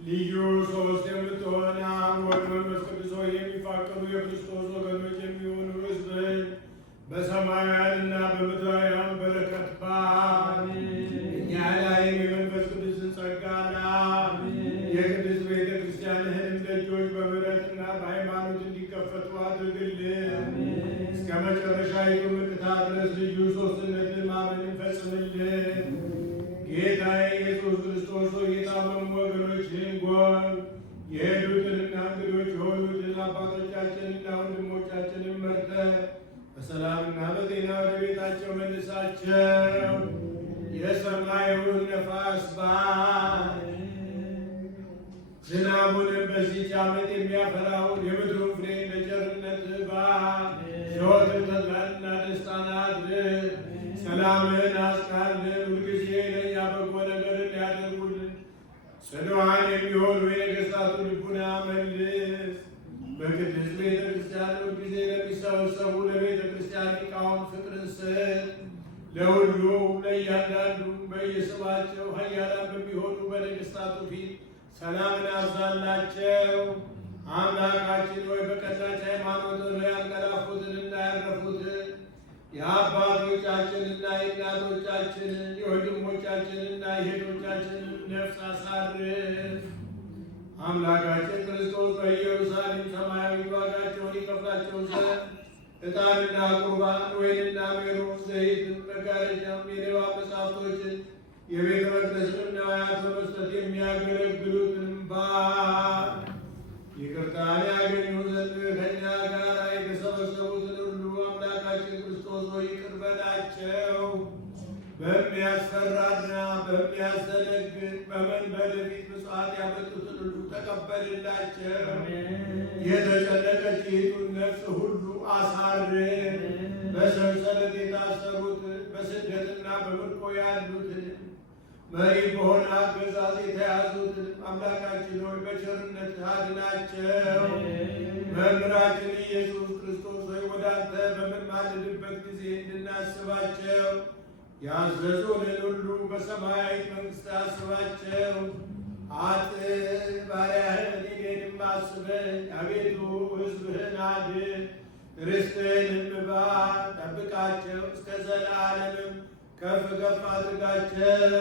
ልዩ ሦስት የምትሆን አብ ወልድ መንፈስ ቅዱስ ሆይ የሚፋቀሩ የክርስቶስ ወገኖች የሚሆኑ ሕዝብን በሰማያውያንና በምድራውያን በረከት ባል እኛ ላይም የመንፈስ ቅዱስን ጸጋ ላክ። የቅድስት ቤተ ክርስቲያንህንም ደጆች በምሕረትና በሃይማኖት እንዲከፈቱ አድርግልን። እስከ መጨረሻይቱ ምቅታ ድረስ ልዩ ሦስትነትን ማመንን ፈጽምልን። ጌታዬ ኢየሱስ ክርስቶስ ሆይ የታመሙ ወገኖችህን ጎብኝ። የሄዱትንና እንግዶች የሆኑትን አባቶቻችንና ወንድሞቻችንን መርተህ በሰላምና በጤና ወደ ቤታቸው መልሳቸው። የሰማዩን ነፋስ ባል ዝናቡንም በዚህች ዓመት የሚያፈራውን የምድሩን ፍሬ በቸርነት ባል ዘወትር ተድላንና ደስታን አድርግ። ሰላምህን አጽናልን። ሁልጊዜ ለእኛ በጎ ነገርን ያደርጉልን ጽኑዓን የሚሆኑ የነገሥታቱን ልቡና መልስ። በቅድስት ቤተ ክርስቲያን ሁልጊዜ ለሚሰበሰቡ ለቤተ ክርስቲያን ሊቃውንት ፍቅርን ስጥ። ለሁሉም ለእያንዳንዱ በየስማቸው ኃያላን በሚሆኑ በነገሥታቱ ፊት ሰላምን አብዛላቸው። አምላካችን ሆይ በቀናች ሃይማኖት ያንቀላፉትንና ያረፉትን የአባቶቻችንና የእናቶቻችንን የወንድሞቻችንና የእህቶቻችንን ነፍስ አሳርፍ። አምላካችን ክርስቶስ በኢየሩሳሌም ሰማያዊ ዋጋቸውን ይከፍላቸው ዘንድ ዕጣንና ቁርባን፣ ወይንና ሜሮን፣ ዘይትን፣ መጋረጃም፣ የሌዋ መጻሕፍቶችን የቤተ መቅደስን ነዋያት በመስጠት የሚያገለግሉትን ባል ይቅርታን ያገኙ ዘንድ ከእኛ ጋር የተሰበሰቡትን ሁሉ አምላካችን ክርስቶስ ሆይ ይቅር በላቸው። በሚያስፈራና በሚያስደነግጥ በመንበረ ፊት ምጽዋት ያመጡትን ሁሉ ተቀበልላቸው። የተጨነቀችይቱን ነፍስ ሁሉ አሳርፍ። በሰንሰለት የታሰሩትን በስደትና በምርኮ ያሉትን መሪ በሆነ አገዛዝ የተያዙትን አምላካችን ሆይ በቸርነት አድናቸው። መምህራችን ኢየሱስ ክርስቶስ ሆይ ወደ አንተ በምንማልድበት ጊዜ እንድናስባቸው ያዘዙንን ሁሉ በሰማያዊት መንግሥት አስባቸው። ባሪያህን እኔንም አስበኝ። አቤቱ ሕዝብህን አድን፣ ርስትህንም ባርክ። ጠብቃቸው፣ እስከ ዘላለምም ከፍ ከፍ አድርጋቸው።